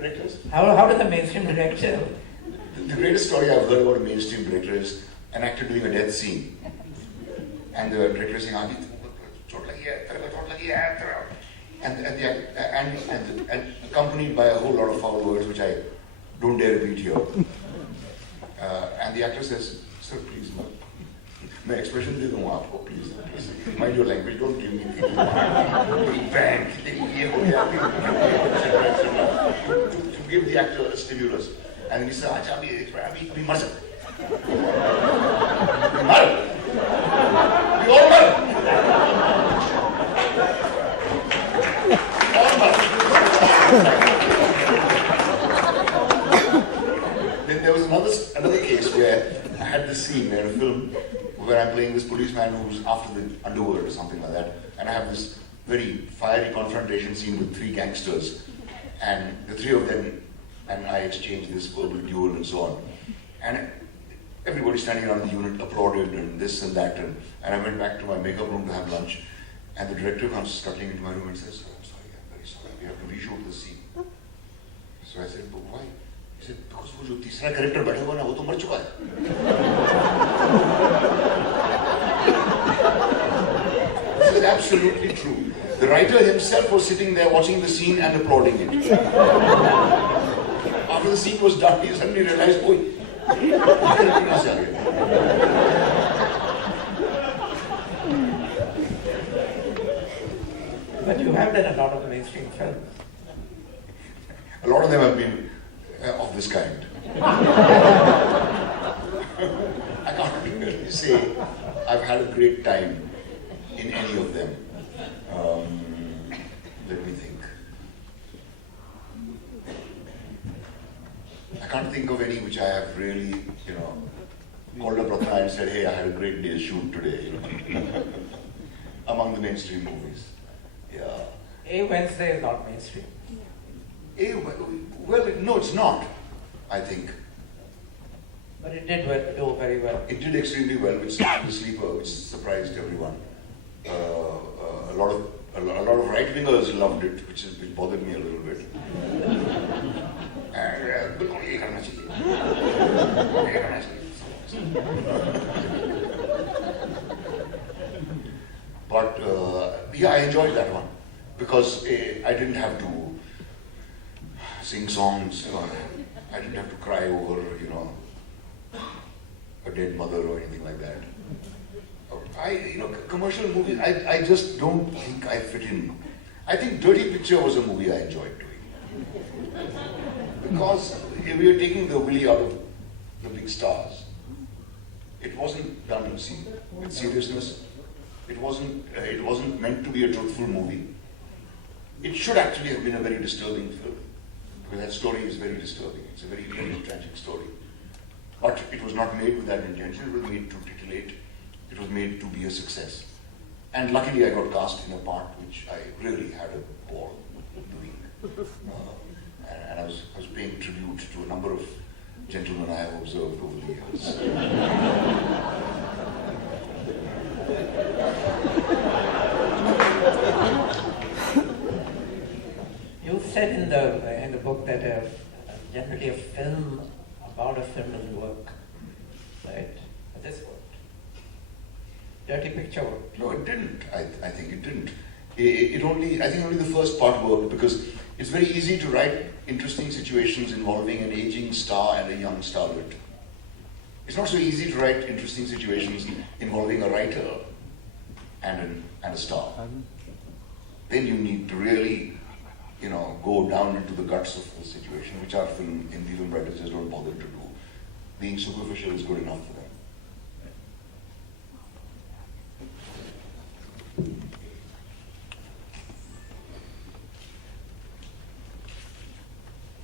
directors? How does a mainstream director? The greatest story I've heard about a mainstream director is an actor doing a death scene. And the director is saying, "Aagi, chot lagi hai, tere ko chot lagi hai, tere." And accompanied by a whole lot of foul words, which I don't dare repeat here. And the actor says, "Sir, please, no. मैं expression दे दूँगा आपको, please. Mind your language, don't give me things. Bang, ये हो गया, to give the actor a stimulus. And he said, "अच्छा अभी मर सकते, मर, we all मर, all मर." Then there was another case where I had this scene in a film where I'm playing this policeman who's after the underworld or something like that, and I have this very fiery confrontation scene with three gangsters, and the three of them and I exchanged this verbal duel and so on. And everybody standing around the unit applauded and this and that, and I went back to my makeup room to have lunch, and the director comes scuttling into my room and says, "I'm sorry, I'm very sorry, we have to reshoot this scene." So I said, "But why?" He said, "Because वो जो तीसरा character बैठा हुआ ना, वो तो मर चुका है." This is absolutely true. The writer himself was sitting there watching the scene and applauding it. After the scene was done, he suddenly realized, "Oh, But you have done a lot of mainstream films. A lot of them have been of this kind. I can't really say I've had a great time in any of them. Let me think. I can't think of any which I have really, called up Ratna and said, "Hey, I had a great day's shoot today," among the mainstream movies. Yeah. A Wednesday is not mainstream. Well, no, it's not, I think. But it did do very well. It did extremely well with The Sleeper, which surprised everyone. A lot of right-wingers loved it, which bothered me a little bit. बिल्कुल ये करना चाहिए, ये करना चाहिए. But yeah, I enjoyed that one because I didn't have to sing songs, I didn't have to cry over, a dead mother or anything like that. Commercial movies, I just don't think I fit in. I think Dirty Picture was a movie I enjoyed doing. Because we were taking the willy out of the big stars. It wasn't done with seriousness. It wasn't meant to be a truthful movie. It should actually have been a very disturbing film. Because that story is very disturbing. It's a very, very tragic story. But it was not made with that intention. It was made to titillate. It was made to be a success. And luckily I got cast in a part which I really had a ball doing. And I was paying tribute to a number of gentlemen I have observed over the years. You said in the book that generally a film about a film doesn't work, right? But this worked. Dirty Picture worked. No, it didn't. I think it didn't. I think only the first part worked because it's very easy to write interesting situations involving an aging star and a young starlet. It's not so easy to write interesting situations involving a writer and a star. Then you need to really, go down into the guts of the situation, which our Hindi film writers just don't bother to do. Being superficial is good enough for them.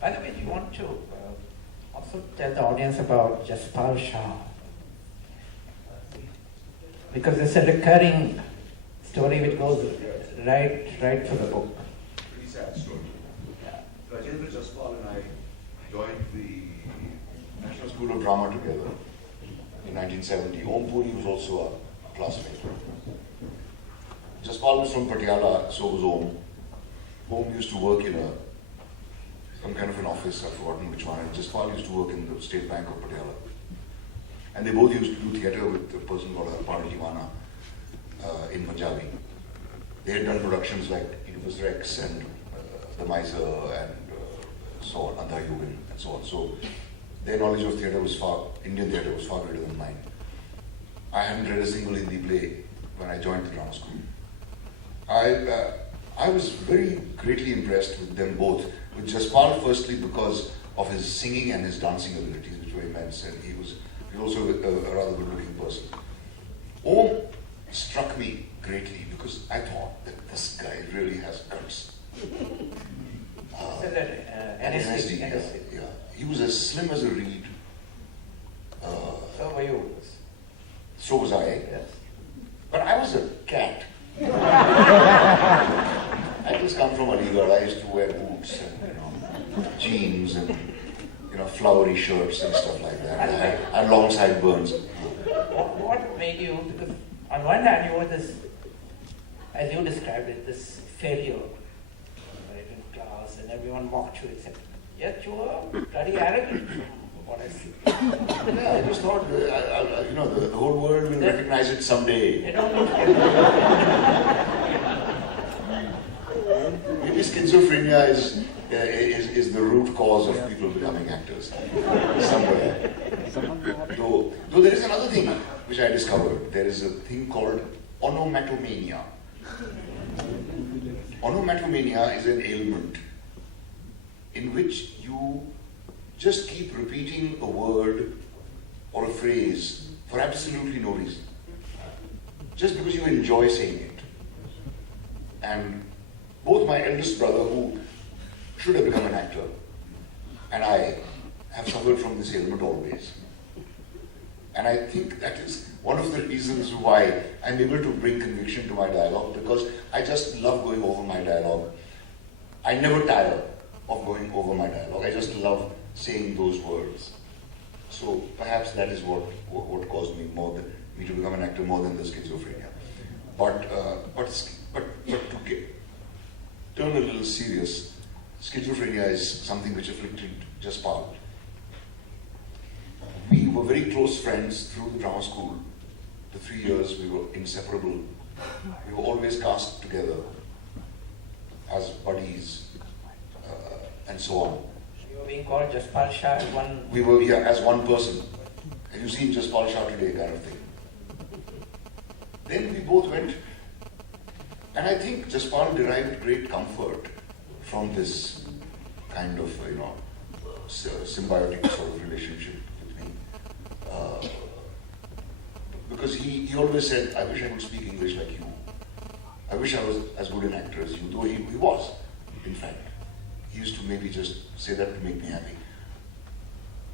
By the way, do you want to also tell the audience about Jaspal Shah? Because it's a recurring story which goes right through the book. Pretty sad story. Yeah. Rajendra Jaspal and I joined the National School of Drama together in 1970. Om Puri was also a classmate. Jaspal was from Patiala, so was Om. Om used to work in a some kind of an office, I've forgotten which one. Jaspal used to work in the State Bank of Patiala. And they both used to do theatre with a person called Harpal Divana in Punjabi. They had done productions like Oedipus Rex and The Miser and so on, Andha Yogin and so on. So their knowledge of theatre was Indian theatre was far greater than mine. I hadn't read a single Hindi play when I joined the drama school. I was very greatly impressed with them both. With Jaspal, firstly, because of his singing and his dancing abilities, which were immense, and he was also a rather good-looking person. Om struck me greatly because I thought that this guy really has guts. NSD. Yeah. He was as slim as a reed. So were you. So was I. Yes. But I was a cat. I just come from Aligarh. I used to wear boots and jeans and flowery shirts and stuff like that. I had long sideburns. What made you? Because on one hand you were this, as you described it, this failure, right, in class, and everyone mocked you, etc. Yet you were bloody arrogant, from what I see. Yeah, I just thought, the whole world will recognize it someday. Maybe schizophrenia is the root cause of people becoming actors somewhere. Though there is another thing which I discovered. There is a thing called onomatomania. Onomatomania is an ailment in which you just keep repeating a word or a phrase for absolutely no reason. Just because you enjoy saying it. And both my eldest brother, who should have become an actor, and I have suffered from this ailment always. And I think that is one of the reasons why I'm able to bring conviction to my dialogue, because I just love going over my dialogue. I never tire of going over my dialogue. I just love saying those words. So perhaps that is what caused me to become an actor more than the schizophrenia. But to turn a little serious, schizophrenia is something which afflicted Jaspal. We were very close friends through the drama school. The 3 years we were inseparable. We were always cast together as buddies and so on. You were being called Jaspal Shah as one. We were here as one person. Have you seen Jaspal Shah today, kind of thing? Then we both went, and I think Jaspal derived great comfort from this kind of, symbiotic sort of relationship with me. Because he always said, I wish I could speak English like you. I wish I was as good an actor as you, though he was, in fact. He used to maybe just say that to make me happy.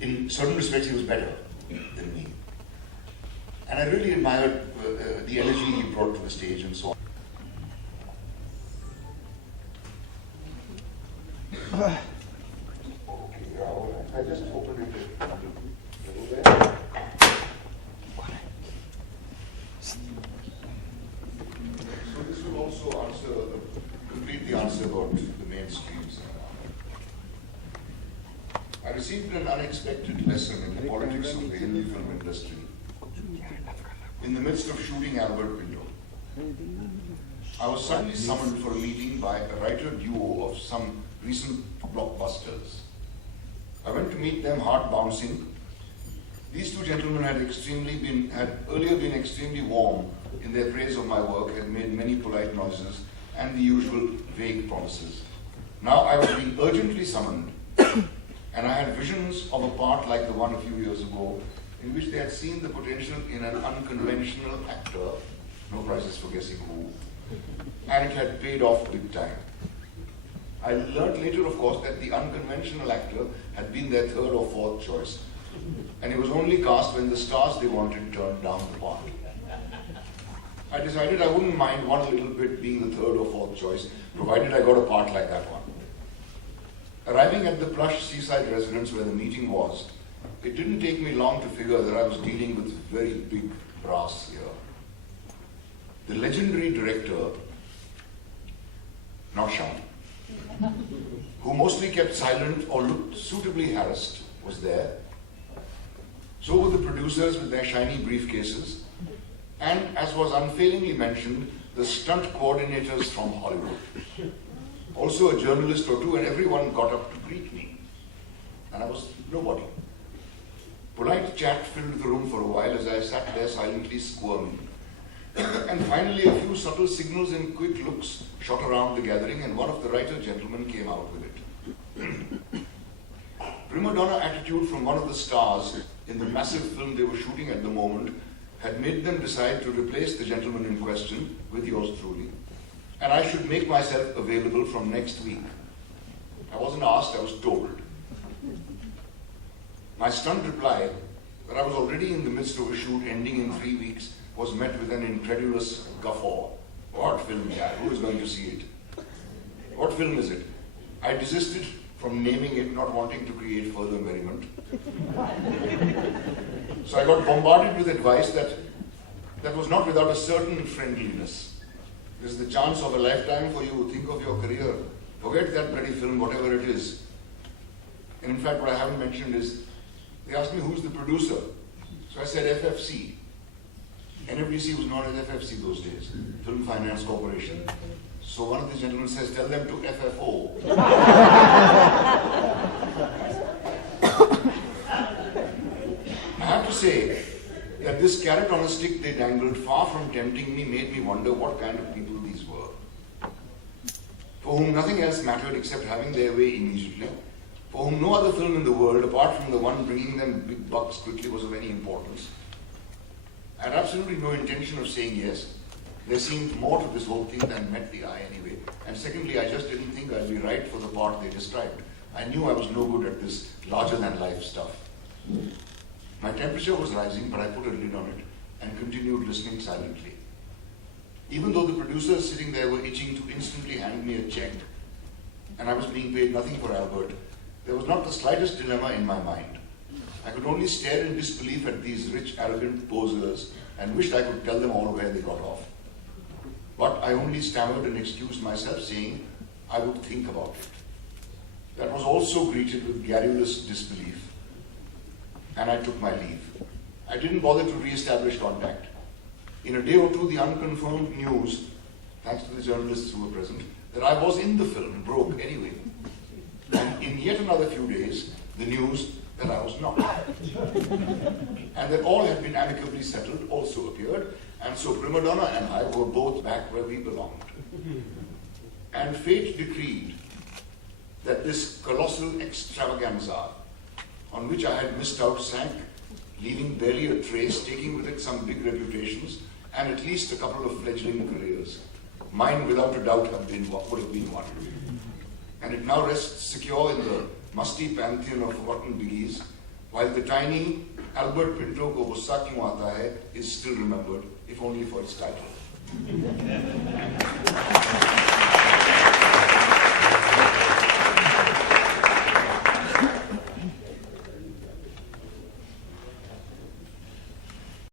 In certain respects, he was better than me. And I really admired the energy he brought to the stage and so on. Okay, I just opened it a little bit. So this will also complete the answer about the mainstreams. I received an unexpected lesson in the politics of the Hindi film industry in the midst of shooting Albert Pinto. I was suddenly summoned for a meeting by a writer duo of some recent blockbusters. I went to meet them heart bouncing. These two gentlemen had earlier been extremely warm in their praise of my work, had made many polite noises and the usual vague promises. Now I was being urgently summoned, and I had visions of a part like the one a few years ago, in which they had seen the potential in an unconventional actor, no prizes for guessing who, and it had paid off big time. I learned later, of course, that the unconventional actor had been their third or fourth choice, and it was only cast when the stars they wanted turned down the part. I decided I wouldn't mind one little bit being the third or fourth choice, provided I got a part like that one. Arriving at the plush seaside residence where the meeting was, it didn't take me long to figure that I was dealing with very big brass here. The legendary director, not Shah, who mostly kept silent or looked suitably harassed, was there. So were the producers with their shiny briefcases, and, as was unfailingly mentioned, the stunt coordinators from Hollywood. Also a journalist or two, and everyone got up to greet me. And I was nobody. Polite chat filled the room for a while as I sat there silently squirming. And finally a few subtle signals and quick looks shot around the gathering, and one of the writer gentlemen came out with it. Prima donna attitude from one of the stars in the massive film they were shooting at the moment had made them decide to replace the gentleman in question with yours truly, and I should make myself available from next week. I wasn't asked, I was told. My stunned reply that I was already in the midst of a shoot ending in 3 weeks was met with an incredulous guffaw. What film, yeah? Who is going to see it? What film is it? I desisted from naming it, not wanting to create further merriment. So I got bombarded with advice that was not without a certain friendliness. This is the chance of a lifetime for you. Think of your career. Forget that bloody film, whatever it is. And in fact, what I haven't mentioned is, they asked me who's the producer. So I said FFC. NFDC was known as FFC those days, Film Finance Corporation. So one of the gentlemen says, tell them to FFO. I have to say that this carrot on a stick they dangled, far from tempting me, made me wonder what kind of people these were. For whom nothing else mattered except having their way immediately. For whom no other film in the world, apart from the one bringing them big bucks quickly, was of any importance. I had absolutely no intention of saying yes. There seemed more to this whole thing than met the eye anyway. And secondly, I just didn't think I'd be right for the part they described. I knew I was no good at this larger-than-life stuff. My temperature was rising, but I put a lid on it and continued listening silently. Even though the producers sitting there were itching to instantly hand me a check, and I was being paid nothing for Albert, there was not the slightest dilemma in my mind. I could only stare in disbelief at these rich, arrogant posers and wished I could tell them all where they got off. But I only stammered and excused myself, saying I would think about it. That was also greeted with garrulous disbelief, and I took my leave. I didn't bother to re-establish contact. In a day or two, the unconfirmed news, thanks to the journalists who were present, that I was in the film broke anyway. And in yet another few days, the news that I was not. And that all had been amicably settled also appeared, and so Prima Donna and I were both back where we belonged. And fate decreed that this colossal extravaganza on which I had missed out sank, leaving barely a trace, taking with it some big reputations and at least a couple of fledgling careers. Mine, without a doubt, would have been one. And it now rests secure in the musty pantheon of forgotten biggies, while the tiny Albert Pinto Ko Gussa Kyun Aata Hai is still remembered, if only for its title.